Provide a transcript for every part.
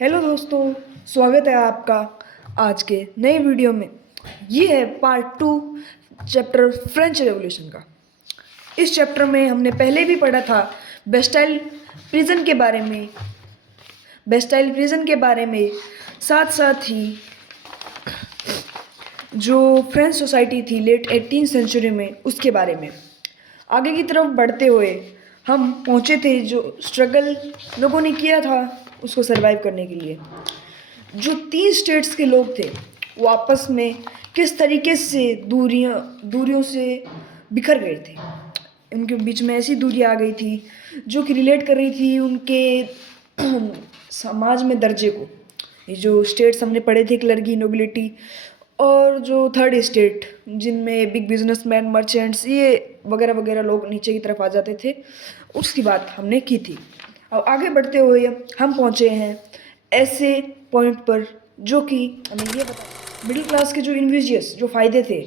Hello दोस्तों, स्वागत है आपका आज के नए वीडियो में। ये है पार्ट 2 चैप्टर फ्रेंच रेवोल्यूशन का। इस चैप्टर में हमने पहले भी पढ़ा था बेस्टाइल प्रिजन के बारे में साथ साथ ही जो फ्रेंच सोसाइटी थी लेट 18th सेंचुरी में उसके बारे में। आगे की तरफ बढ़ते हुए हम पहुँचे थे जो स्ट्रगल लोगों ने किया था उसको सरवाइव करने के लिए। जो 3 स्टेट्स के लोग थे वो आपस में किस तरीके से दूरियों से बिखर गए थे। उनके बीच में ऐसी दूरी आ गई थी जो कि रिलेट कर रही थी उनके समाज में दर्जे को। ये जो स्टेट्स हमने पढ़े थे, क्लर्की, नोबिलिटी और जो थर्ड स्टेट जिनमें बिग बिजनेसमैन, मर्चेंट्स, ये वगैरह वगैरह लोग नीचे की तरफ आ जाते थे, उसकी बात हमने की थी। अब आगे बढ़ते हुए हम पहुँचे हैं ऐसे पॉइंट पर जो कि हमें ये बता मिडिल क्लास के जो इन्विजियस जो फ़ायदे थे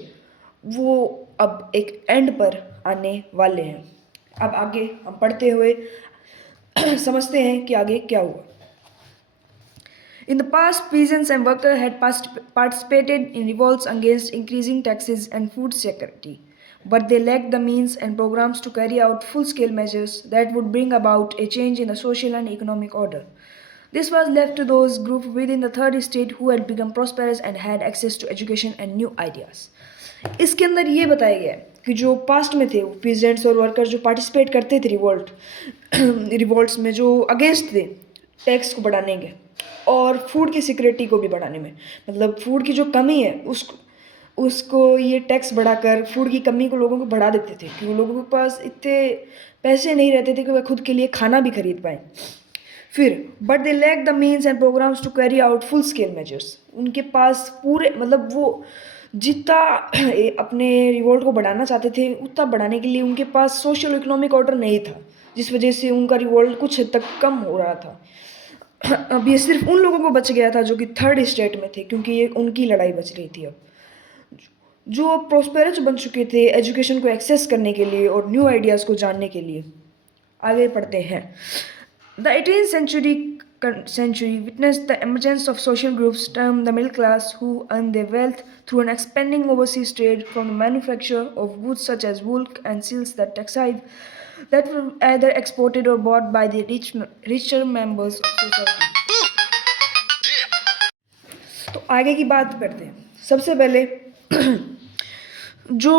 वो अब एक एंड पर आने वाले हैं। अब आगे हम पढ़ते हुए समझते हैं कि आगे क्या हुआ। In the past, peasants and workers had participated in revolts against increasing taxes and food security, but they lacked the means and programs to carry out full-scale measures that would bring about a change in the social and economic order. This was left to those groups within the third estate who had become prosperous and had access to education and new ideas. इसके अंदर ये बताया गया है कि जो past में थे पीजेंट्स और वर्कर्स जो पार्टिसिपेट करते थे रिवोल्ट्स में, जो अगेंस्ट थे टैक्स को बढ़ाने के और फूड की सिक्योरिटी को भी बढ़ाने में, मतलब फूड की जो कमी है उसको ये टैक्स बढ़ाकर फूड की कमी को लोगों को बढ़ा देते थे क्योंकि लोगों के पास इतने पैसे नहीं रहते थे कि वह खुद के लिए खाना भी खरीद पाएँ। फिर but they lack the means and programs to carry out full scale measures. उनके पास पूरे मतलब वो जितना अपने रिवोल्ट को बढ़ाना चाहते थे उतना बढ़ाने के लिए उनके पास सोशल इकोनॉमिक ऑर्डर नहीं था, जिस वजह से उनका रिवोल्ट कुछ हद तक कम हो रहा था। अब ये सिर्फ उन लोगों को बच गया था जो कि थर्ड स्टेट में थे क्योंकि ये उनकी लड़ाई बच रही थी। अब जो प्रोस्पेरस बन चुके थे एजुकेशन को एक्सेस करने के लिए और न्यू आइडियाज़ को जानने के लिए। आगे पढ़ते हैं। The 18th century witnessed the emergence of social groups termed the middle class who earned their wealth through an expanding overseas trade from the manufacture of goods such as wool and silks that were either exported or bought by the richer members of society. तो आगे की बात करते हैं। सबसे पहले जो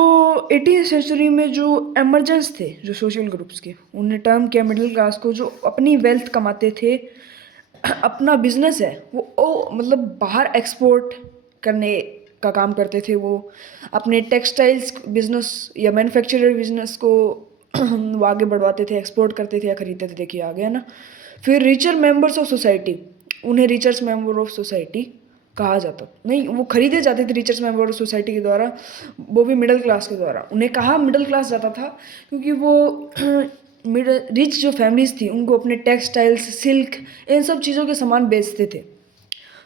18th century में जो एमर्जेंस थे जो सोशल ग्रुप्स के, उन्हें टर्म किया मिडिल क्लास को, जो अपनी वेल्थ कमाते थे, अपना बिजनेस है वो मतलब बाहर एक्सपोर्ट करने का काम करते थे। वो अपने टेक्सटाइल्स बिजनेस या मैन्युफैक्चरर बिजनेस को वो आगे बढ़वाते थे, एक्सपोर्ट करते थे या खरीदते थे। देखिए आ गया ना। फिर रिचर मेंबर्स ऑफ सोसाइटी, उन्हें रिचर्स मेंबर ऑफ सोसाइटी कहा जाता नहीं, वो खरीदे जाते थे रिचर्स मेंबर ऑफ सोसाइटी के द्वारा, वो भी मिडिल क्लास के द्वारा। उन्हें कहा मिडिल क्लास जाता था क्योंकि वो रिच जो फैमिलीज थी उनको अपने टेक्सटाइल्स, सिल्क, इन सब चीज़ों के सामान बेचते थे।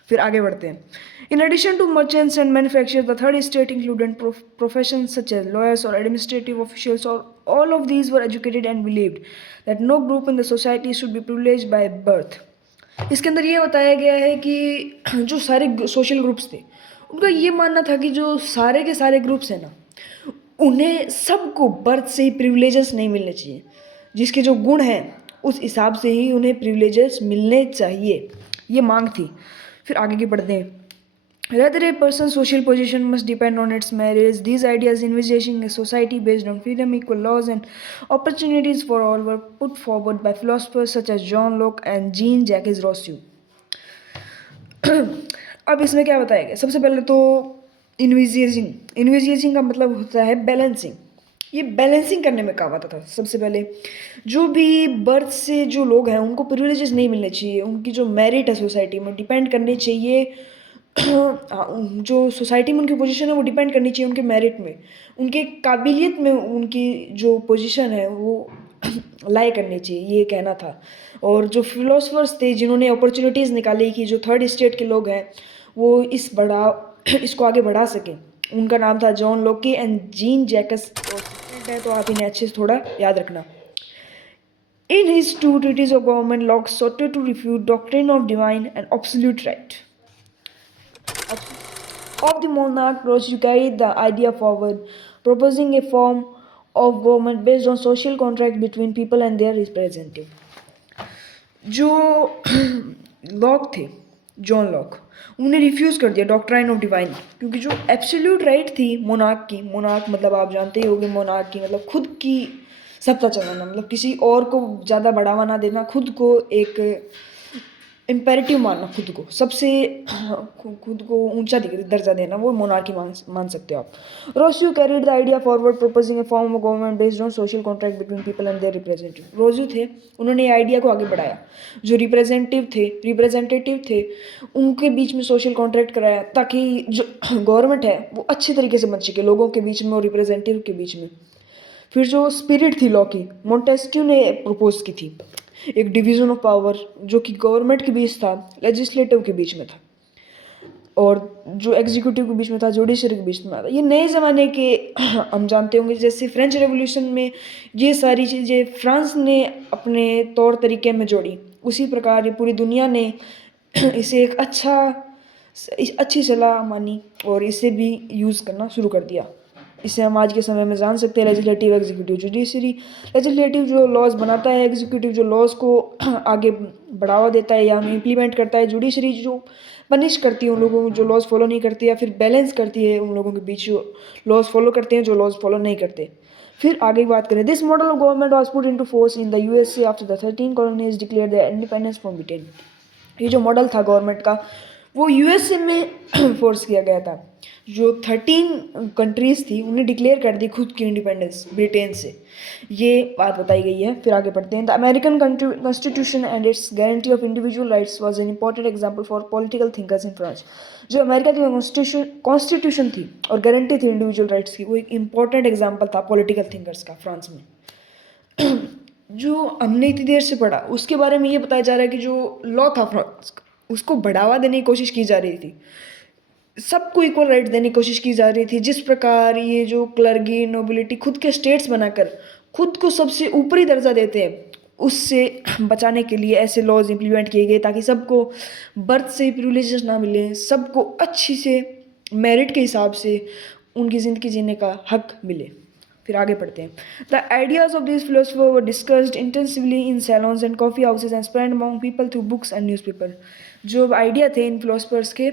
फिर आगे बढ़ते हैं। In addition to merchants and manufacture the third state included profession such as lawyers और एडमिनिस्ट्रेटिव ऑफिशियल्स, और all of these were educated and believed that no group in the society should be privileged by birth. इसके अंदर ये बताया गया है कि जो सारे सोशल ग्रुप्स थे उनका ये मानना था कि जो सारे के सारे ग्रुप्स हैं ना, उन्हें सबको बर्थ से ही प्रिविलेजेस नहीं मिलने चाहिए। जिसके जो गुण हैं उस हिसाब से ही उन्हें प्रिविलेजेस मिलने चाहिए, ये मांग थी। फिर आगे की पढ़ते हैं। Rather, a person's social position must depend on its merits. These ideas envisaging a society based on freedom, equal laws, and opportunities for all were put forward by philosophers such as John Locke and Jean-Jacques Rousseau. अब इसमें क्या बताया गया? सबसे पहले तो इन्विजिएजिंग का मतलब होता है बैलेंसिंग। ये बैलेंसिंग करने में काम आता था। सबसे पहले जो भी बर्थ से जो लोग हैं उनको प्रिविलेजेस नहीं मिलने चाहिए, उनकी जो मेरिट है सोसाइटी में डिपेंड करनी चाहिए। जो सोसाइटी में उनकी पोजीशन है वो डिपेंड करनी चाहिए उनके मेरिट में, उनके काबिलियत में उनकी जो पोजीशन है वो लाई करनी चाहिए, ये कहना था। और जो फिलोसफर्स थे जिन्होंने अपॉर्चुनिटीज़ निकाली कि जो थर्ड स्टेट के लोग हैं वो इसको आगे बढ़ा सकें, उनका नाम था John Locke and Jean Jacques है, तो आप इन्हें अच्छे से थोड़ा याद रखना। In his two treatises of government, Locke sought to refute doctrine of divine and absolute right of the monarch. Rousseau carried the idea forward, proposing a form of government based on social contract between people and their representative. जो lock थे, John Locke, उन्हें refuse कर दिया doctrine of divine, क्योंकि जो absolute right थी monarch की, monarch मतलब आप जानते ही होंगे, मोनार्क की मतलब खुद की सत्ता चलाना, मतलब किसी और को ज़्यादा बढ़ावा ना देना, खुद को एक इम्पेरेटिव मानना, खुद को सबसे खुद को ऊंचा दर्जा देना, वो मोनार्की मान सकते हो आप। Rousseau carried the idea forward, proposing a form of government based on social contract between people and their representative. Rousseau थे, उन्होंने ये आइडिया को आगे बढ़ाया, जो रिप्रेजेंटेटिव थे उनके बीच में सोशल कॉन्ट्रैक्ट कराया, ताकि जो गवर्नमेंट है वो अच्छे तरीके से बन सके लोगों के बीच में और रिप्रेजेंटेटिव के बीच में। फिर जो स्पिरिट थी लॉ की, मोंटेस्क्यू ने प्रपोज की थी, एक डिवीज़न ऑफ पावर जो कि गवर्नमेंट के बीच था, लेजिस्लेटिव के बीच में था, और जो एग्जीक्यूटिव के बीच में था, जुडिशरी के बीच में था। ये नए ज़माने के हम जानते होंगे, जैसे फ्रेंच रेवोल्यूशन में ये सारी चीज़ें फ्रांस ने अपने तौर तरीके में जोड़ी, उसी प्रकार ये पूरी दुनिया ने इसे एक अच्छी सलाह मानी और इसे भी यूज़ करना शुरू कर दिया। इसे हम आज के समय में जान सकते हैं, लेजिस्लेटिव, एग्जीक्यूटिव, जुडिशरी। लेजिस्लेटिव जो लॉज बनाता है, एग्जीक्यूटिव जो लॉज को आगे बढ़ावा देता है या इम्प्लीमेंट करता है, जुडिशरी जो पनिश करती है उन लोगों को जो लॉज फॉलो नहीं करती, या फिर बैलेंस करती है उन लोगों के बीच जो लॉज फॉलो करते हैं, जो लॉज फॉलो नहीं करते। फिर आगे बात करें, this model of government was put into force in the USA after the 13 colonies declare the independence from Britain. ये जो मॉडल था गवर्नमेंट का, वो यूएसए में फोर्स किया गया था। जो 13 कंट्रीज़ थी उन्हें डिक्लेयर कर दी खुद की इंडिपेंडेंस ब्रिटेन से, ये बात बताई गई है। फिर आगे पढ़ते हैं, the American constitution and it's guarantee of individual rights was an important example for political thinkers in France. जो अमेरिका की कॉन्स्टिट्यूशन थी और गारंटी थी इंडिविजुअल राइट्स की, वो एक इंपॉर्टेंट एग्जाम्पल था पॉलिटिकल थिंकर्स का फ्रांस में। जो हमने इतनी देर से पढ़ा उसके बारे में ये बताया जा रहा है कि जो लॉ था फ्रांस का, उसको बढ़ावा देने की कोशिश की जा रही थी, सबको इक्वल राइट देने की कोशिश की जा रही थी। जिस प्रकार ये जो क्लर्गी, नोबिलिटी खुद के स्टेट्स बनाकर खुद को सबसे ऊपरी दर्जा देते हैं, उससे बचाने के लिए ऐसे लॉज इम्प्लीमेंट किए गए ताकि सबको बर्थ से प्रिविलेजेस ना मिले, सबको अच्छी से मेरिट के हिसाब से उनकी ज़िंदगी जीने का हक मिले। फिर आगे पढ़ते हैं, the ideas of this philosopher were discussed intensively in salons and coffee houses and spread among people through books and newspaper. जो आइडिया थे इन फिलोसफर्स के,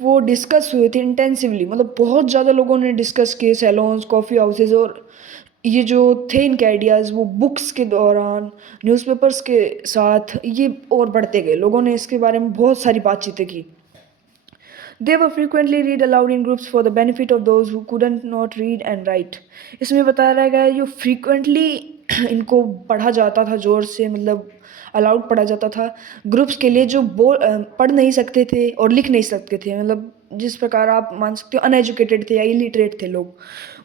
वो डिस्कस हुए थे इंटेंसिवली, मतलब बहुत ज़्यादा लोगों ने डिस्कस किए सैलॉन्स, कॉफ़ी हाउसेज, और ये जो थे इनके आइडियाज़ वो बुक्स के दौरान, न्यूज़पेपर्स के साथ ये और बढ़ते गए। लोगों ने इसके बारे में बहुत सारी बातचीतें की। They were frequently read aloud in groups for the benefit of those who couldn't not read and write. इसमें बताया गया है जो फ्रीक्वेंटली इनको पढ़ा जाता था जोर से, मतलब अलाउड पढ़ा जाता था ग्रुप्स के लिए जो पढ़ नहीं सकते थे और लिख नहीं सकते थे, मतलब जिस प्रकार आप मान सकते हो अनएजुकेटेड थे या इलिटरेट थे लोग,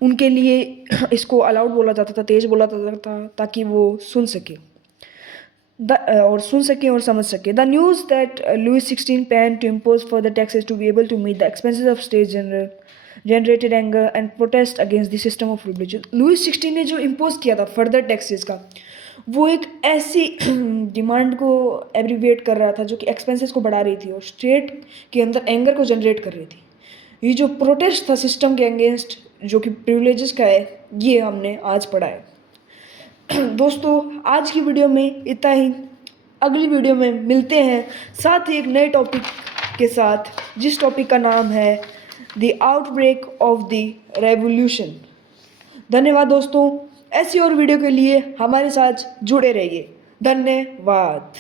उनके लिए इसको अलाउड बोला जाता था, तेज बोला जाता था, ताकि वो सुन सके और समझ सके। The news that Louis 16 planned to impose further taxes to be able to meet the expenses of state general generated anger and protest against the system of privilege। Louis 16 ने जो इम्पोज किया था फर्दर टैक्सेस का, वो एक ऐसी demand को abbreviate कर रहा था जो कि एक्सपेंसेस को बढ़ा रही थी और स्टेट के अंदर एंगर को जनरेट कर रही थी। ये जो प्रोटेस्ट था सिस्टम के अगेंस्ट जो कि प्रिविलेजेस का है, ये हमने आज पढ़ा है। दोस्तों आज की वीडियो में इतना ही, अगली वीडियो में मिलते हैं साथ ही एक नए टॉपिक के साथ, जिस टॉपिक का नाम है the outbreak of the revolution. धन्यवाद दोस्तों, ऐसी और वीडियो के लिए हमारे साथ जुड़े रहिए। धन्यवाद।